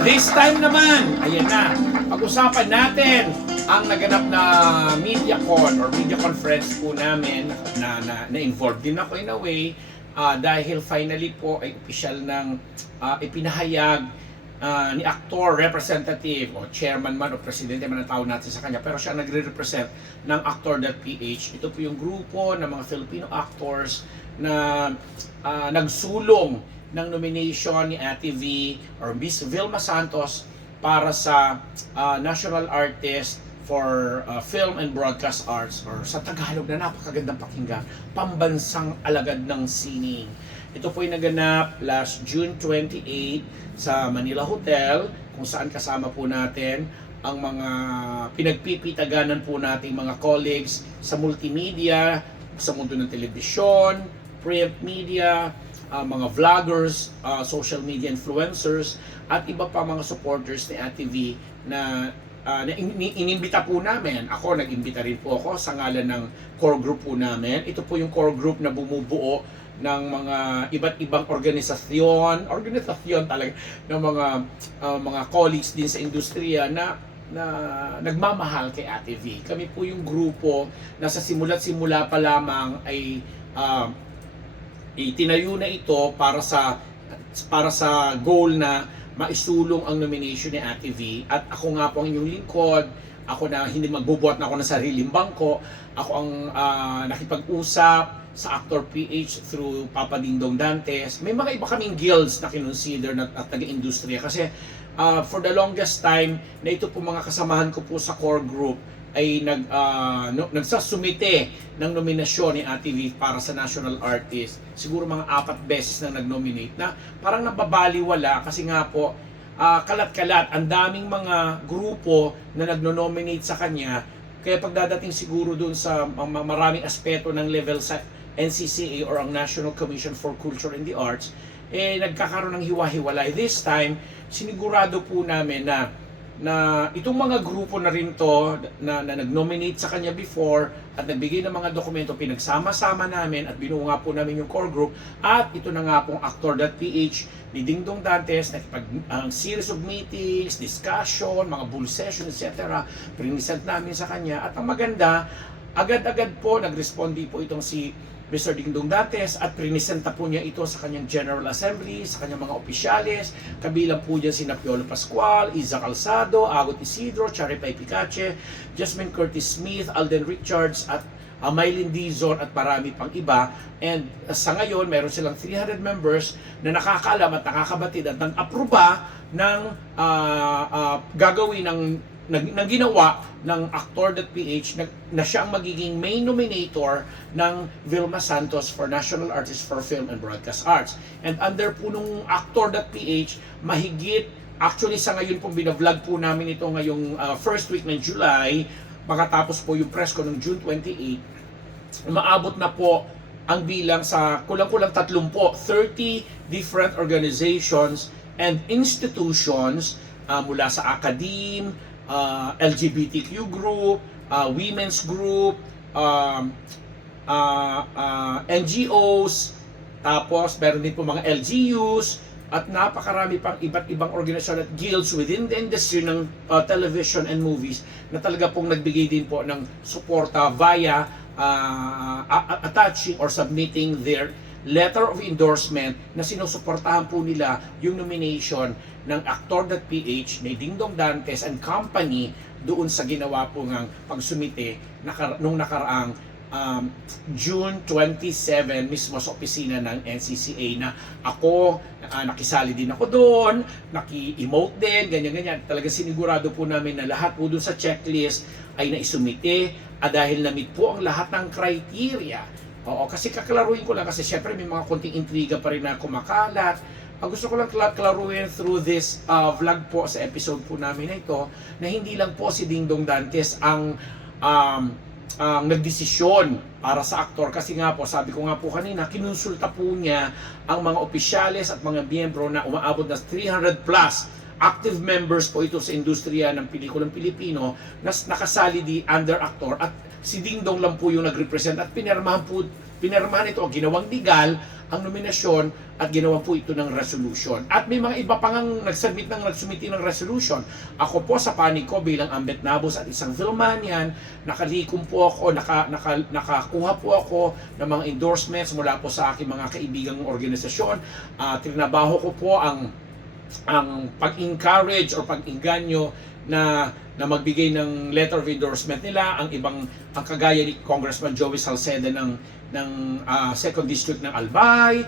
This time naman, ayan na, pag-usapan natin ang naganap na MediaCon or media conference po namin na involved din ako in a way dahil finally po ay opisyal ng ipinahayag ni actor, representative o chairman man o presidente man ang tawag natin sa kanya, pero siya nagre-represent ng Actor.ph. Ito po yung grupo ng mga Filipino actors na nagsulong ng nomination ni Ate V or Miss Vilma Santos para sa National Artist for Film and Broadcast Arts, or sa Tagalog na napakagandang pakinggan, Pambansang Alagad ng Sining. Ito po ay naganap last June 28 sa Manila Hotel, kung saan kasama po natin ang mga pinagpipitaganan po nating mga colleagues sa multimedia, sa mundo ng telebisyon, print media, mga vloggers, social media influencers, at iba pa mga supporters ni Ate V na inimbita po namin. Ako, nag-imbita rin po ako sa ngalan ng core group po namin. Ito po yung core group na bumubuo ng mga iba't ibang organisasyon talaga, ng mga colleagues din sa industriya na nagmamahal kay Ate V. Kami po yung grupo na sa simula't simula pa lamang ay itinayo na ito para sa goal na maisulong ang nomination ni Ate V. At ako nga po ang inyong lingkod. Ako na hindi magbubuhat na ako ng sariling bangko. Ako ang nakipag-usap sa Actor.ph through Papa Dingdong Dantes. May mga iba kaming guilds na kinonsider na taga-industriya kasi for the longest time na ito po mga kasamahan ko po sa core group ay nagsasumite ng nominasyon ni Ate V para sa National Artist. Siguro mga 4 beses na nag-nominate na parang nababaliwala kasi nga po kalat-kalat, ang daming mga grupo na nagno-nominate sa kanya. Kaya pagdadating siguro dun sa maraming aspeto ng level sa NCCA or ang National Commission for Culture and the Arts, nagkakaroon ng hiwa-hiwalay. This time, sinigurado po namin na itong mga grupo na rin to na nag-nominate sa kanya before at nagbigay ng mga dokumento, pinagsama-sama namin at binuo nga po namin yung core group, at ito na nga pong Actor.ph ni Dingdong Dantes, ang series of meetings, discussion, mga bull session, etc. Prinisent namin sa kanya, at ang maganda, agad-agad po nag-respondi po itong si Mr. Dingdong Dantes at prinisenta po niya ito sa kanyang General Assembly, sa kanyang mga opisyales. Kabilang po dyan si Piolo Pascual, Iza Calzado, Agot Isidro, Charipay Picache, Jasmine Curtis Smith, Alden Richards, at Maylin Dizon, at marami pang iba. And sa ngayon, meron silang 300 members na nakakaalam at nakakabatid at nag-aproba ng gagawin ng ginawa ng Actor.ph na siya ang magiging main nominator ng Vilma Santos for National Artist for Film and Broadcast Arts. And under po nung Actor.ph, mahigit, actually sa ngayon po binavlog po namin ito ngayong first week ng July, makatapos po yung press ko ng June 28, maabot na po ang bilang sa kulang-kulang 30 different organizations and institutions mula sa academe, LGBTQ group, women's group, NGOs, tapos meron din po mga LGUs, at napakarami pang iba't ibang organisasyon at guilds within the industry ng television and movies na talaga pong nagbigay din po ng suporta via attaching or submitting their letter of endorsement na sinusuportahan po nila yung nomination ng Actor.ph ni Dingdong Dantes and Company doon sa ginawa po ng pagsumite nung nakaraang June 27 mismo sa opisina ng NCCA, na ako, nakisali din ako doon, naki-emote din, ganyan-ganyan. Talaga sinigurado po namin na lahat po doon sa checklist ay naisumite dahil na-meet po ang lahat ng criteria. Oo, kasi kaklaruin ko lang kasi syempre may mga konting intriga pa rin na kumakalat. Gusto ko lang klaruin through this vlog po sa episode po namin na ito na hindi lang po si Dingdong Dantes ang nagdesisyon para sa aktor, kasi nga po, sabi ko nga po kanina, kinonsulta po niya ang mga opisyales at mga miyembro na umaabot na 300 plus active members po ito sa industriya ng pelikulang Pilipino na nakasali di under actor, at si Dingdong lang po yung nag-represent at pinirmahan po pinirmahan ito o ginawang legal ang nominasyon at ginawa po ito ng resolution. At may mga iba pang nagsumiti ng resolution. Ako po sa panig ko bilang Ambet Nabos at isang Vilmanian, nakalikom po ako, nakakuha po ako ng mga endorsements mula po sa aking mga kaibigang organisasyon. Trinabaho ko po ang pag-encourage o pag-inganyo na magbigay ng letter of endorsement nila ang kagaya ni Congressman Joey Salceda ng 2nd District ng Albay,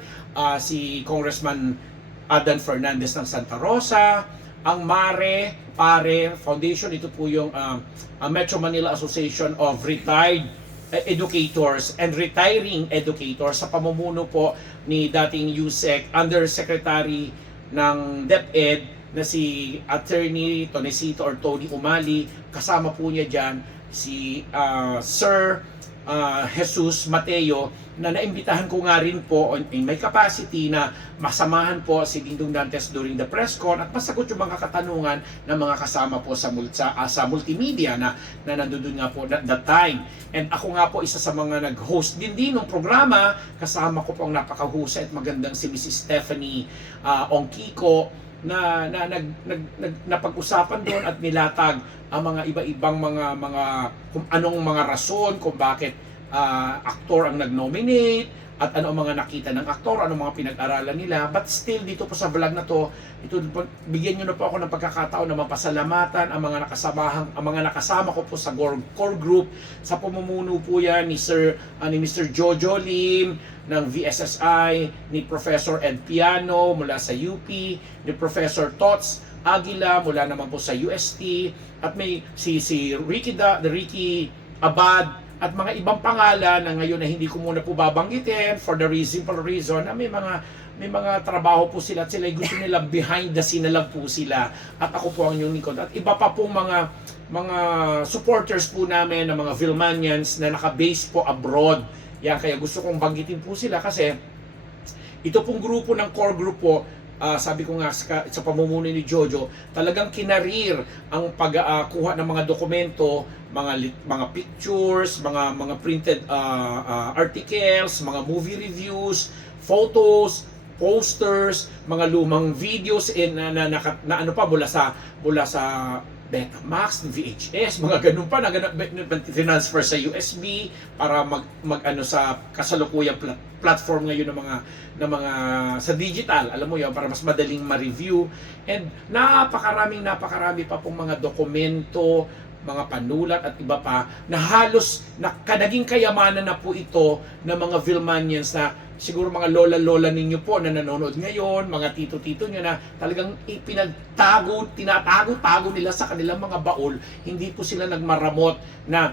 si Congressman Adan Fernandez ng Santa Rosa, ang Pare Foundation, ito po yung Metro Manila Association of Retired Educators and Retiring Educators sa pamumuno po ni dating USEC Undersecretary ng DepEd na si Attorney Tonesito or Tony Umali. Kasama po niya dyan si Sir Jesus Mateo na naimbitahan ko nga rin po in may capacity na masamahan po si Dingdong Dantes during the press con at masagot yung mga katanungan ng mga kasama po sa multimedia na nandoon nga po that time. And ako nga po isa sa mga nag-host din ng programa. Kasama ko po ang napakahusay at magandang si Mrs. Stephanie Ongkiko na napag-usapan doon at nilatag ang mga iba-ibang mga kung anong mga rason kung bakit aktor ang nag-nominate at ano ang mga nakita ng aktor, ano mga pinag-aralan nila. But still, dito po sa vlog na to, bigyan nyo na po ako ng pagkakataon na mapasalamatan ang mga nakasama ko po sa core group. Sa pamumuno po yan ni Mr. Jojo Lim ng VSSI, ni Professor Ed Piano mula sa UP, ni Professor Tots Aguila mula naman po sa UST, at may si Ricky Abad at mga ibang pangalan na ngayon na hindi ko muna po babanggitin for the simple reason na may mga trabaho po sila at sila gusto nila behind the scene na lang po sila, at ako po ang inyong lingkod at iba pa pong mga supporters po namin ng mga Vilmanians na naka-base po abroad. Yan, kaya gusto kong banggitin po sila kasi ito pong grupo ng core group po, sabi ko nga sa pamumuno ni Jojo, talagang kinarir ang pagkuha ng mga dokumento, mga pictures, mga printed articles, mga movie reviews, photos, posters, mga lumang videos na ano pa mula sa Betamax, VHS, mga ganun pa na transfer sa USB para mag sa kasalukuyang platform ngayon ng mga sa digital, alam mo 'yon, para mas madaling ma-review. And napakarami pa pong mga dokumento, mga panulat at iba pa na halos naging kayamanan na po ito ng mga Vilmanians na siguro mga lola-lola ninyo po na nanonood ngayon, mga tito-tito nyo na talagang tinatago nila sa kanilang mga baul. Hindi po sila nagmaramot na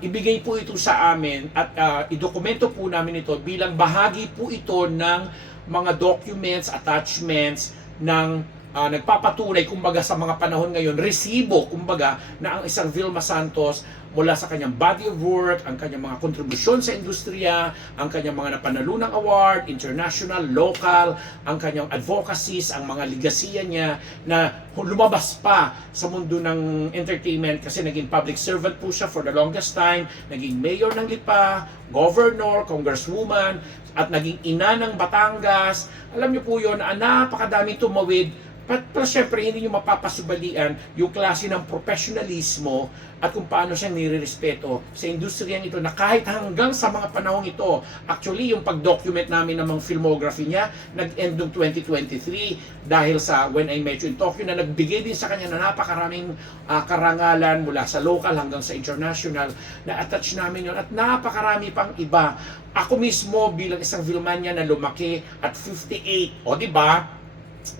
ibigay po ito sa amin at idokumento po namin ito bilang bahagi po ito ng mga documents, attachments ng nagpapatunay kumbaga sa mga panahon ngayon, resibo kumbaga na ang isang Vilma Santos mula sa kanyang body of work, ang kanyang mga kontribusyon sa industriya, ang kanyang mga napanalunang award, international, local, ang kanyang advocacies, ang mga ligasiya niya na lumabas pa sa mundo ng entertainment kasi naging public servant po siya for the longest time, naging mayor ng Lipa, governor, congresswoman, at naging ina ng Batangas. Alam niyo po yun, napakadaming tumawid. Pero syempre, hindi nyo mapapasubalian yung klase ng professionalismo at kung paano siya nire-respeto sa industriyang ito na kahit hanggang sa mga panahong ito. Actually, yung pag-document namin ng mga filmography niya, nag-end noong 2023 dahil sa When I Met You in Tokyo na nagbigay din sa kanya na napakaraming karangalan mula sa local hanggang sa international na attach namin yun at napakarami pang iba. Ako mismo bilang isang Vilmanian na lumaki at 58, o diba?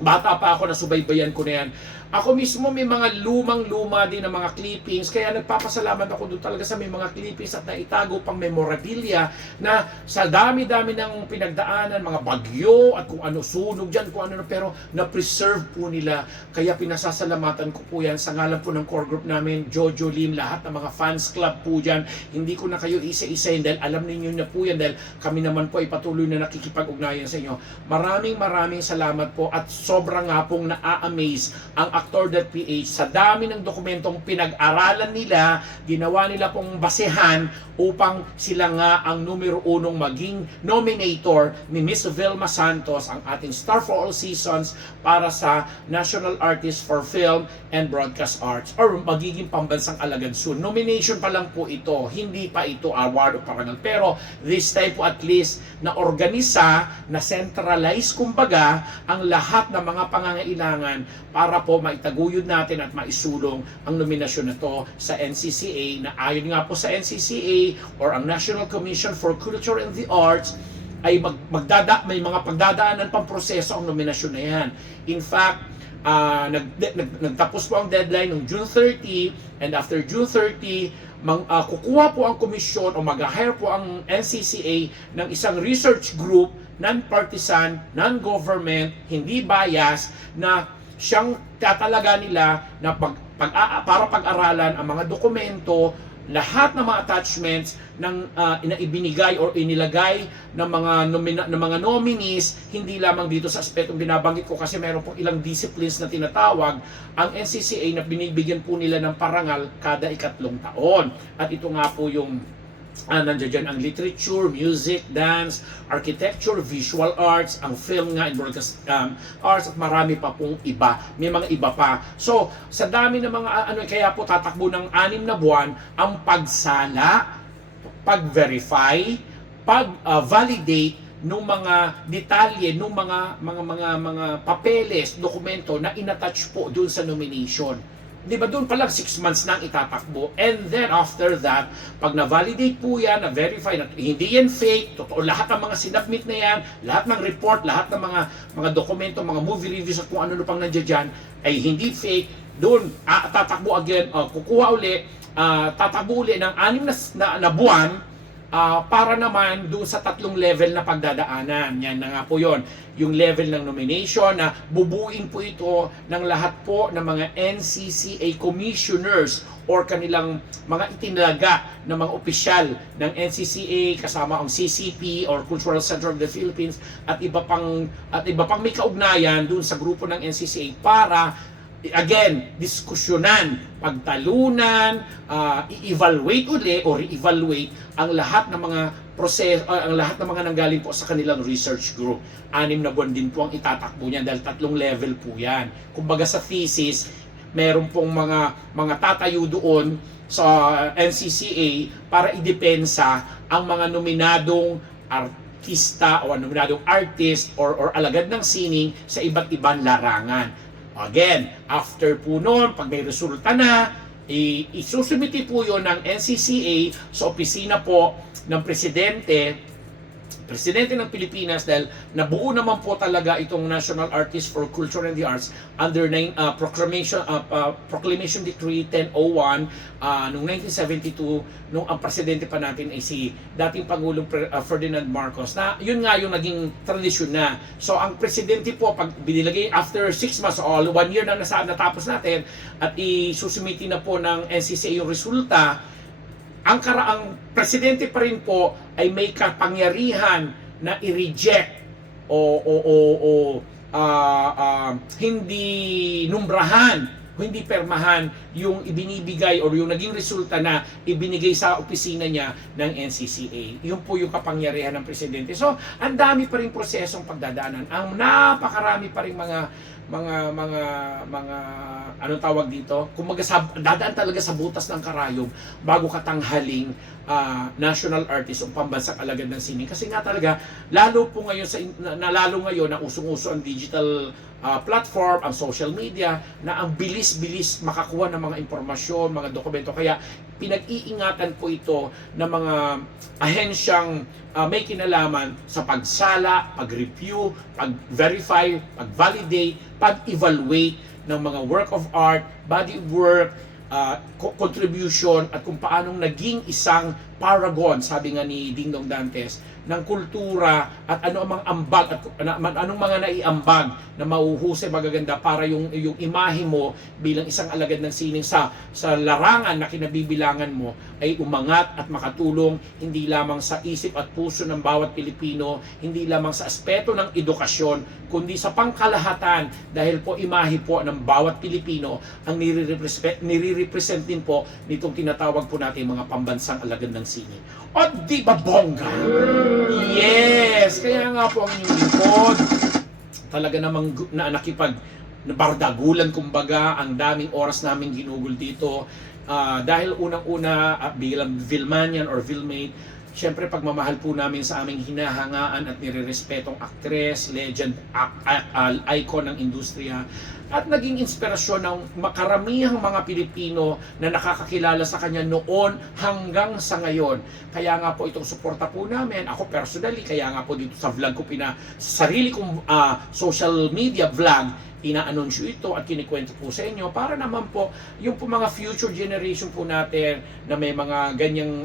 Bata pa ako, nasubaybayan ko na yan. Ako mismo may mga lumang-luma din na mga clippings, kaya nagpapasalamat ako doon talaga sa may mga clippings at naitago pang memorabilia na sa dami-dami ng pinagdaanan, mga bagyo at kung ano sunog dyan, kung ano, pero na-preserve po nila. Kaya pinasasalamatan ko po yan sa ngalan po ng core group namin, Jojo Lim, lahat ng mga fans club po dyan. Hindi ko na kayo isa-isahin dahil alam ninyo na po yan dahil kami naman po ay patuloy na nakikipag-ugnayan sa inyo. Maraming salamat po at sobrang nga pong na-amaze ang Actor.ph, sa dami ng dokumentong pinag-aralan nila, ginawa nila pong basehan upang sila nga ang numero unong maging nominator ni Miss Vilma Santos, ang ating Star for All Seasons, para sa National Artist for Film and Broadcast Arts, or magiging pambansang alagad soon. Nomination pa lang po ito, hindi pa ito award o parangal. Pero this time po at least na organisa, na centralize kumbaga ang lahat ng mga pangangailangan para po maitaguyod natin at maisulong ang nominasyon na to sa NCCA, na ayon nga po sa NCCA or ang National Commission for Culture and the Arts ay may mga pagdadaanan pang proseso ang nominasyon na yan. In fact, nagtapos po ang deadline noong June 30, and after June 30, kukuha po ang komisyon o mag-hire po ang NCCA ng isang research group, non-partisan, non-government, hindi bias, na siyang tatalaga nila na para pag-aralan ang mga dokumento, lahat ng mga attachments ng ibinigay or inilagay ng mga nominees, hindi lamang dito sa aspetong binabanggit ko, kasi meron pong ilang disciplines na tinatawag ang NCCA na binibigyan po nila ng parangal kada 3 taon. At ito nga po yung nandiyan dyan ang literature, music, dance, architecture, visual arts, ang film nga and broadcast arts, at marami pa pong iba. May mga iba pa. So, sa dami ng mga kaya po tatakbo ng 6 na buwan ang pagsala, pag-verify, pag-validate nung mga detalye, nung mga papeles, dokumento na inattach po dun sa nomination. Di ba doon pa lang 6 months na ang itatakbo, and then after that, pag na-validate po yan, na-verify na hindi yan fake, totoo lahat ng mga sinubmit na yan, lahat ng report, lahat ng mga dokumento, mga movie reviews at kung ano pang nandiyan dyan, ay hindi fake, doon tatakbo again, kukuha uli, tatakbo uli ng 6 na buwan, para naman doon sa 3 level na pagdadaanan. Yan na nga po yon. Yung level ng nomination na bubuin po ito ng lahat po ng mga NCCA commissioners or kanilang mga itinalaga ng mga opisyal ng NCCA, kasama ang CCP or Cultural Center of the Philippines at iba pang may kaugnayan doon sa grupo ng NCCA para again, diskusyonan, pagtalunan, i-evaluate uli o re-evaluate ang lahat ng mga proseso, ang lahat ng mga nanggaling po sa kanilang research group. 6 na buwan din po ang itatakbo niyan dahil 3 level po yan. Kumbaga sa thesis, meron pong mga tatayo doon sa NCCA para idepensa ang mga nominadong artista o nominadong artist or alagad ng sining sa iba't ibang larangan. Again, after po noon, pag may resulta na, isusumiti po yun ng NCCA sa opisina po ng Presidente ng Pilipinas, dahil nabuo naman po talaga itong National Artist for Culture and the Arts under Proclamation Decree 1001 noong 1972, nung ang presidente pa natin ay si dating Pangulong Ferdinand Marcos, na yun nga yung naging tradisyon na. So ang presidente po, pag binilagay after 6 months, 1 year na natapos natin, at isusumiti na po ng NCCA yung resulta, ang presidente pa rin po ay may kapangyarihan na i-reject o hindi numbrahan, hindi permahan yung ibinibigay or yung naging resulta na ibinigay sa opisina niya ng NCCA. Yun po yung kapangyarihan ng presidente. So, ang dami pa rin prosesong pagdadaanan. Ang napakarami pa rin mga anong tawag dito? Kung dadaan talaga sa butas ng karayom bago katanghaling national artist o pambansang alagad ng sining. Kasi nga talaga, lalo ngayon na usong-uso ang digital platform, ang social media, na ang bilis-bilis makakuha ng mga impormasyon, mga dokumento. Kaya pinag-iingatan po ito ng mga ahensyang may kinalaman sa pagsala, pag-review, pag-verify, pag-validate, pag-evaluate ng mga work of art, body of work, contribution, at kung paanong naging isang paragon, sabi nga ni Dingdong Dantes, ng kultura at ano ang mga ambag at anong mga naiambag na mauhusay magaganda para yung imahe mo bilang isang alagad ng sining sa larangan na kinabibilangan mo ay umangat at makatulong hindi lamang sa isip at puso ng bawat Pilipino, hindi lamang sa aspeto ng edukasyon, kundi sa pangkalahatan dahil po imahe po ng bawat Pilipino ang nire-represent din po nitong tinatawag po natin mga pambansang alagad ng sining. O di ba bongga? Yes! Kaya nga po ang inyong lingkod, talaga namang na nakipag bardagulan kumbaga, ang daming oras namin ginugol dito. Dahil unang-una bilang Vilmanian or Vilmate, syempre pagmamahal po namin sa aming hinahangaan at nirerespetong actress, legend, icon ng industriya, at naging inspirasyon ng makaramihang mga Pilipino na nakakakilala sa kanya noon hanggang sa ngayon. Kaya nga po itong suporta po namin, ako personally, kaya nga po dito sa vlog ko, sarili kong social media vlog, ina-anunsyo ito at kinikwento po sa inyo para naman po yung po mga future generation po natin na may mga ganyang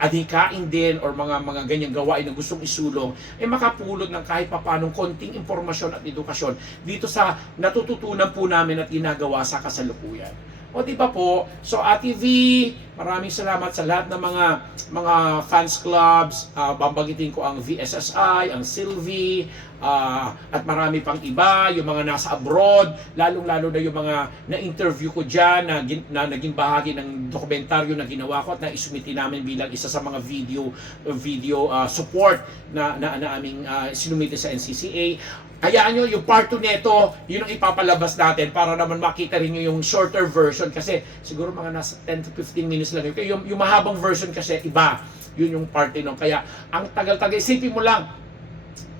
adhikain din or mga ganyang gawain na gustong isulong ay makapulot ng kahit papanong konting impormasyon at edukasyon dito sa natututunan po namin at ginagawa sa kasalukuyan. O di ba po? So Ate V, maraming salamat sa lahat ng mga fans clubs. Bambagitin ko ang VSSI, ang Sylvie, at marami pang iba, yung mga nasa abroad, lalong-lalo na yung mga na-interview ko dyan na naging bahagi ng dokumentaryo na ginawa ko at na-isumiti namin bilang isa sa mga video support na aming sinumiti sa NCCA. Hayaan nyo, yung part 2 neto, yun ang ipapalabas natin para naman makita rin nyo yung shorter version kasi siguro mga nasa 10 to 15 minutes lang yun. Yung mahabang version kasi iba, yun yung part 2. Kaya ang tagal-tagal, isipin mo lang,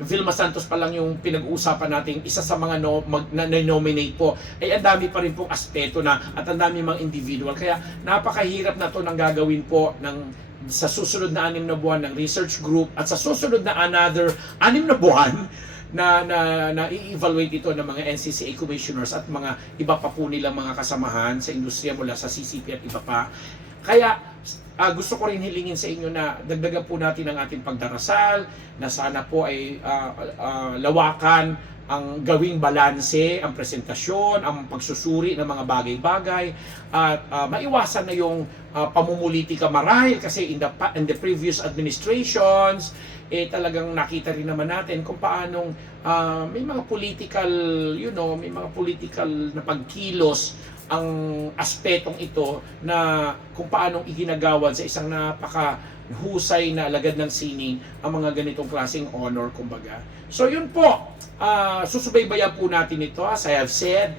Vilma Santos pa lang yung pinag-uusapan natin, isa sa mga na-nominate po, ay ang dami pa rin pong aspeto na at ang dami mga individual. Kaya napakahirap na to ng gagawin po sa susunod na 6 na buwan ng research group at sa susunod na another 6 na buwan na i-evaluate ito ng mga NCCA commissioners at mga iba pa po nilang mga kasamahan sa industriya mula sa CCP at iba pa. Kaya gusto ko rin hilingin sa inyo na dagdagan po natin ang ating pagdarasal, na sana po ay lawakan ang gawing balanse, ang presentasyon, ang pagsusuri ng mga bagay-bagay at maiwasan na yung pamumulitika marahil kasi in the previous administrations talagang nakita rin naman natin kung paanong may mga political, may mga political na pagkilos ang aspetong ito na kung paanong iginagawad sa isang napakahusay na alagad ng sining ang mga ganitong klaseng honor, kumbaga. So yun po, susubaybayan po natin ito. As I have said,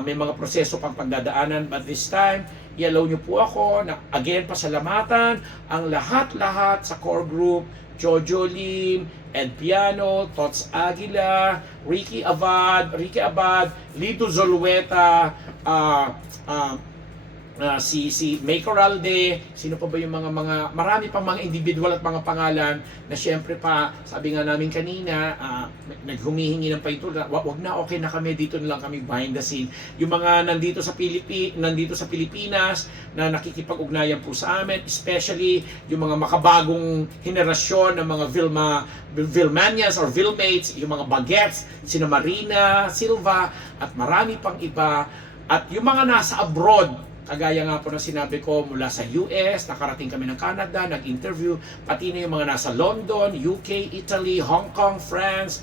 may mga proseso pang pagdadaanan, but this time, i-allow nyo po ako na again pasalamatan ang lahat-lahat sa core group, Jojo Lim, Ed Piano, Tots Aguila, Ricky Abad, Lito Zolueta, si May Coralde, sino pa ba yung mga marami pang mga individual at mga pangalan na syempre pa, sabi nga namin kanina, naghumihingi ng paintulot, wag na, okay na kami, dito na lang kami behind the scene. Yung mga nandito sa Pilipinas na nakikipag-ugnayan po sa amin, especially yung mga makabagong henerasyon ng mga Vilmanians or Vilmates, yung mga bagets, sina Marina Silva at marami pang iba, at yung mga nasa abroad, kagaya nga po na sinabi ko, mula sa US, nakarating kami ng Canada, nag-interview, pati na yung mga nasa London, UK, Italy, Hong Kong, France,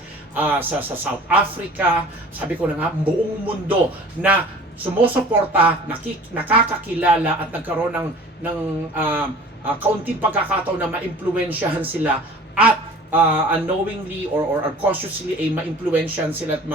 sa South Africa. Sabi ko na nga, buong mundo na sumusuporta, nakakakilala at nagkaroon ng kaunting pagkakataon na ma-impluwensyahan sila at unknowingly or consciously ay ma-impluwensyahan sila at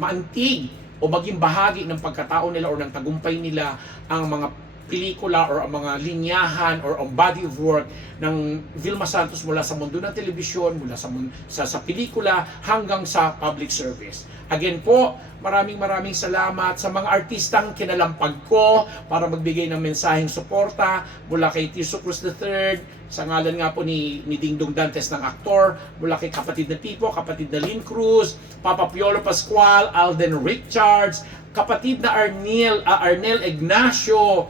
maantig o maging bahagi ng pagkatao nila o ng tagumpay nila ang mga pelikula or ang mga linyahan or ang body of work ng Vilma Santos mula sa mundo ng telebisyon, mula sa pelikula hanggang sa public service. Again po, maraming salamat sa mga artistang kinalampag ko para magbigay ng mensaheng suporta mula kay Tirso Cruz III, sa ngalan nga po ni Dingdong Dantes ng aktor, mula kay kapatid na Pipo, kapatid na Lynn Cruz, Papa Piolo Pascual, Alden Richards, kapatid na Arnel Ignacio,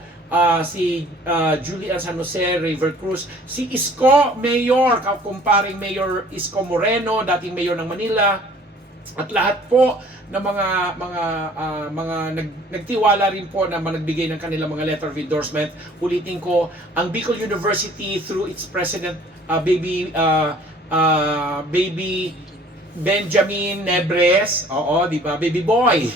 si Julian San Jose, River Cruz, si Isko Mayor, kumparing Mayor Isko Moreno, dating Mayor ng Manila, at lahat po ng nagtiwala rin po na nagbigay ng kanilang mga letter of endorsement. Ulitin ko, ang Bicol University through its president, baby Benjamin Nebres, oo, di ba? Baby boy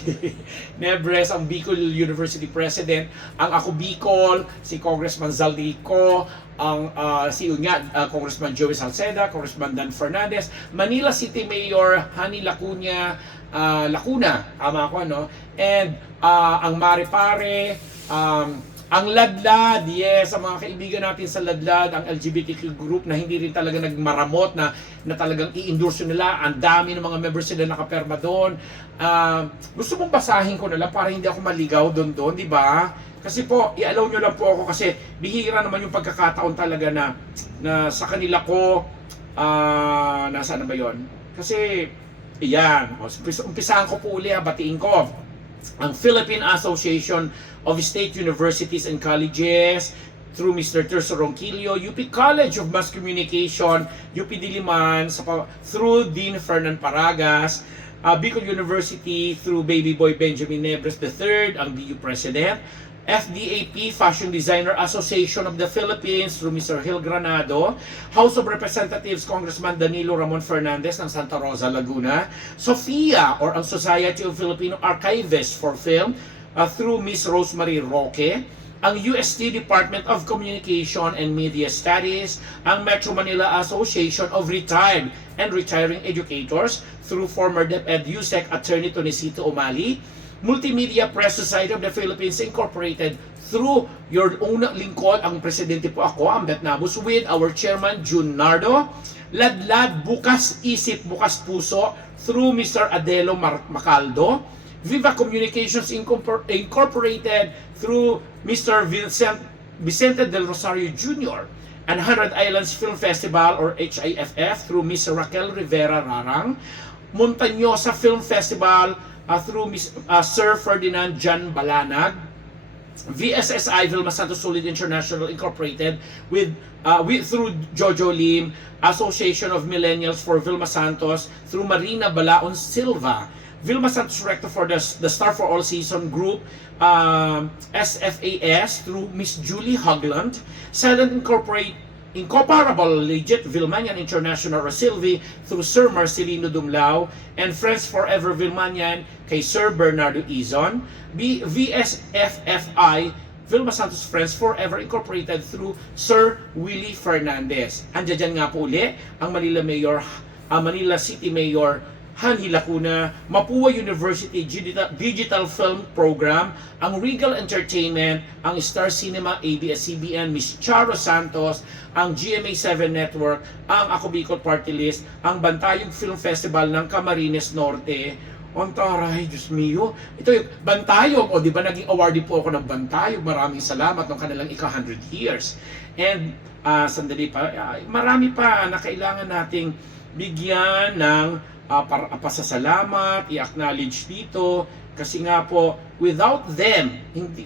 Nebres, ang Bicol University President. Ang Ako Bicol, si Congressman Zaldico, ang Congressman Joey Salceda, Congressman Dan Fernandez, Manila City Mayor Hani Lacuna, tama ako, no? And ang Mare Pare, ang Ladlad, yes, ang mga kaibigan natin sa Ladlad, ang LGBTQ group na hindi rin talaga nagmaramot na talagang i-endorse nila. Ang dami ng mga members sila nakaperma doon. Gusto mong basahin ko na lang para hindi ako maligaw doon, di ba? Kasi po, i-allow nyo lang po ako kasi bihira naman yung pagkakataon talaga na sa kanila ko, nasaan na ba yun? Kasi, iyan, umpisahan ko po uli, batiin ko ang Philippine Association of State Universities and Colleges through Mr. Terso Ronquillo, UP College of Mass Communication, UP Diliman, through Dean Fernan Paragas, Bicol University through Baby Boy Benjamin Nebres III, ang BU President, FDAP, Fashion Designer Association of the Philippines through Mr. Gil Granado, House of Representatives Congressman Danilo Ramon Fernandez ng Santa Rosa, Laguna, SOFIA or ang Society of Filipino Archivists for Film through Ms. Rosemary Roque, ang UST Department of Communication and Media Studies, ang Metro Manila Association of Retired and Retiring Educators through former DepEd USEC Attorney Tonicito Umali, Multimedia Press Society of the Philippines Incorporated through your own lingkod, ang presidente po ako, Ambet Nabus, with our chairman, Jun Nardo, Ladlad, Bukas Isip, Bukas Puso, through Mr. Adelo Macaldo, Viva Communications Incorporated through Mr. Vicente Del Rosario Jr., and 100 Islands Film Festival or HIFF through Ms. Raquel Rivera Rarang, Montañosa Film Festival through Sir Ferdinand Jan Balanag, VSSI Vilma Santos Solid International Incorporated through Jojo Lim, Association of Millennials for Vilma Santos through Marina Balaon Silva, Vilma Santos Rector for the Star for All Season Group, SFAS through Miss Julie Hogland, Silent Incomparable Legit Vilmanian International Rasilvi through Sir Marcelino Dumlao, and Friends Forever Vilmanian kay Sir Bernardo Izon, VSFFI Vilma Santos Friends Forever Incorporated through Sir Willie Fernandez. Andiyan nga po uli ang Manila City Mayor Hani Lacuna, Mapua University Digital Film Program, ang Regal Entertainment, ang Star Cinema ABS-CBN, Ms. Charo Santos, ang GMA7 Network, ang Ako Bicol Party List, ang Bantayog Film Festival ng Camarines Norte. Taray, Diyos mio. Ito yung Bantayog, di ba naging awardee po ako ng Bantayog. Maraming salamat ng kanilang ika-100 years. And sandali pa, marami pa na kailangan nating bigyan ng pasasalamat, i-acknowledge dito kasi nga po without them,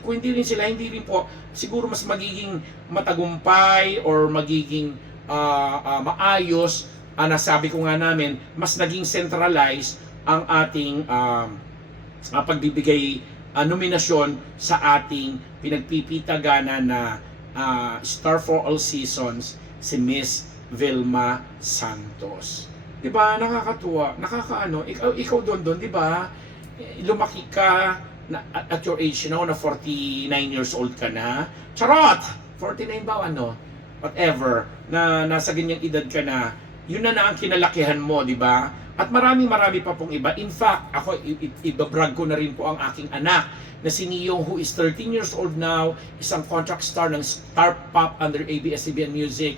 kung hindi rin po siguro mas magiging matagumpay or magiging maayos. Nasabi ko nga namin, mas naging centralized ang ating pagbibigay nominasyon sa ating pinagpipitagana na Star for All Seasons, si Miss Vilma Santos. Diba, nakakatuwa, nakakaano, ikaw doon, diba, lumaki ka at your age now, na 49 years old ka na, charot, 49 ba, whatever, na nasa ganyang edad ka na, yun na ang kinalakihan mo, diba, at marami pa pong iba. In fact, ako, ibabrag ko na rin po ang aking anak, na si Neo, who is 13 years old now, isang contract star ng Star Pop under ABS-CBN Music,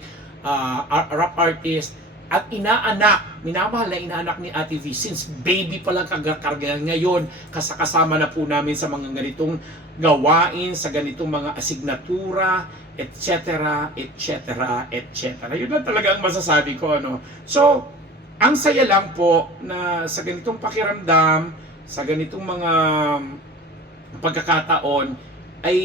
rap artist, at minamahal na inaanak ni Ate V since baby pa lang kagarga ngayon, kasama na po namin sa mga ganitong gawain, sa ganitong mga asignatura, etc. Yun lang talaga ang masasabi ko, So, ang saya lang po na sa ganitong pakiramdam, sa ganitong mga pagkakataon, ay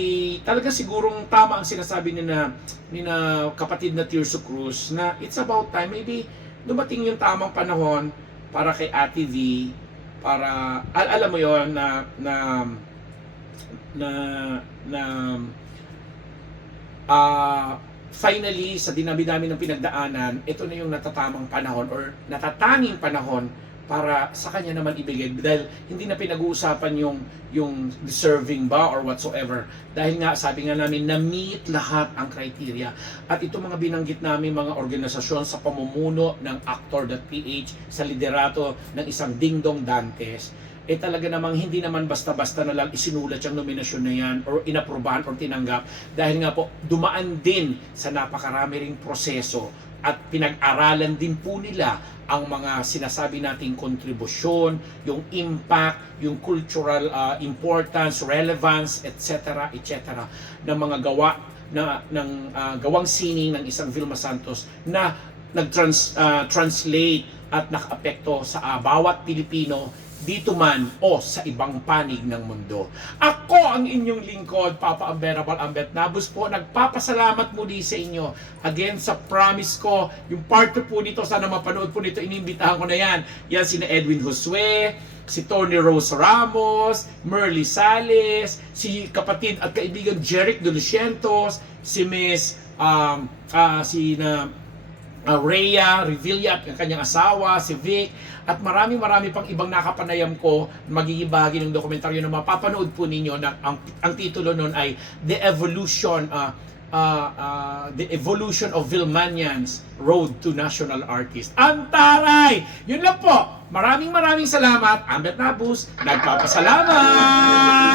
talaga sigurong tama ang sinasabi ni na kapatid na Tirso Cruz na it's about time, maybe dumating yung tamang panahon para kay Ate V, para alam mo yon na na finally sa dinami-dami ng pinagdaanan, ito na yung natatamang panahon or natatanging panahon para sa kanya naman ibigay, dahil hindi na pinag-uusapan yung deserving ba or whatsoever, dahil nga sabi nga namin na meet lahat ang criteria. At ito mga binanggit namin mga organisasyon sa pamumuno ng Actor.ph, sa liderato ng isang Dingdong Dantes, talaga namang hindi naman basta-basta na lang isinulat yung nominasyon na yan or inaprubahan or tinanggap, dahil nga po dumaan din sa napakarami ring proseso at pinag-aralan din po nila ang mga sinasabi nating kontribusyon, yung impact, yung cultural importance, relevance, etc., etc., ng mga gawa ng gawang sining ng isang Vilma Santos na nag-translate at nakaapekto sa bawat Pilipino dito man o sa ibang panig ng mundo. Ako ang inyong lingkod, Papa Unbearable Ambet Nabus po, nagpapasalamat muli sa inyo. Again, sa promise ko, yung part 2 po nito, sana mapanood po nito, inimbitahan ko na yan. Yan sina Edwin Josue, si Tony Rose Ramos, Merly Sales, si kapatid at kaibigan Jeric De Lucientos, si Miss Rhea Revilla at ang kanyang asawa, si Vic, at marami pang ibang nakapanayam ko, magiging bahagi ng dokumentaryo na mapapanood po ninyo na ang titulo nun ay The Evolution of Vilmanians Road to National Artist. Ang taray! Yun lang po. Maraming salamat. Ambet Nabus, nagpapasalamat!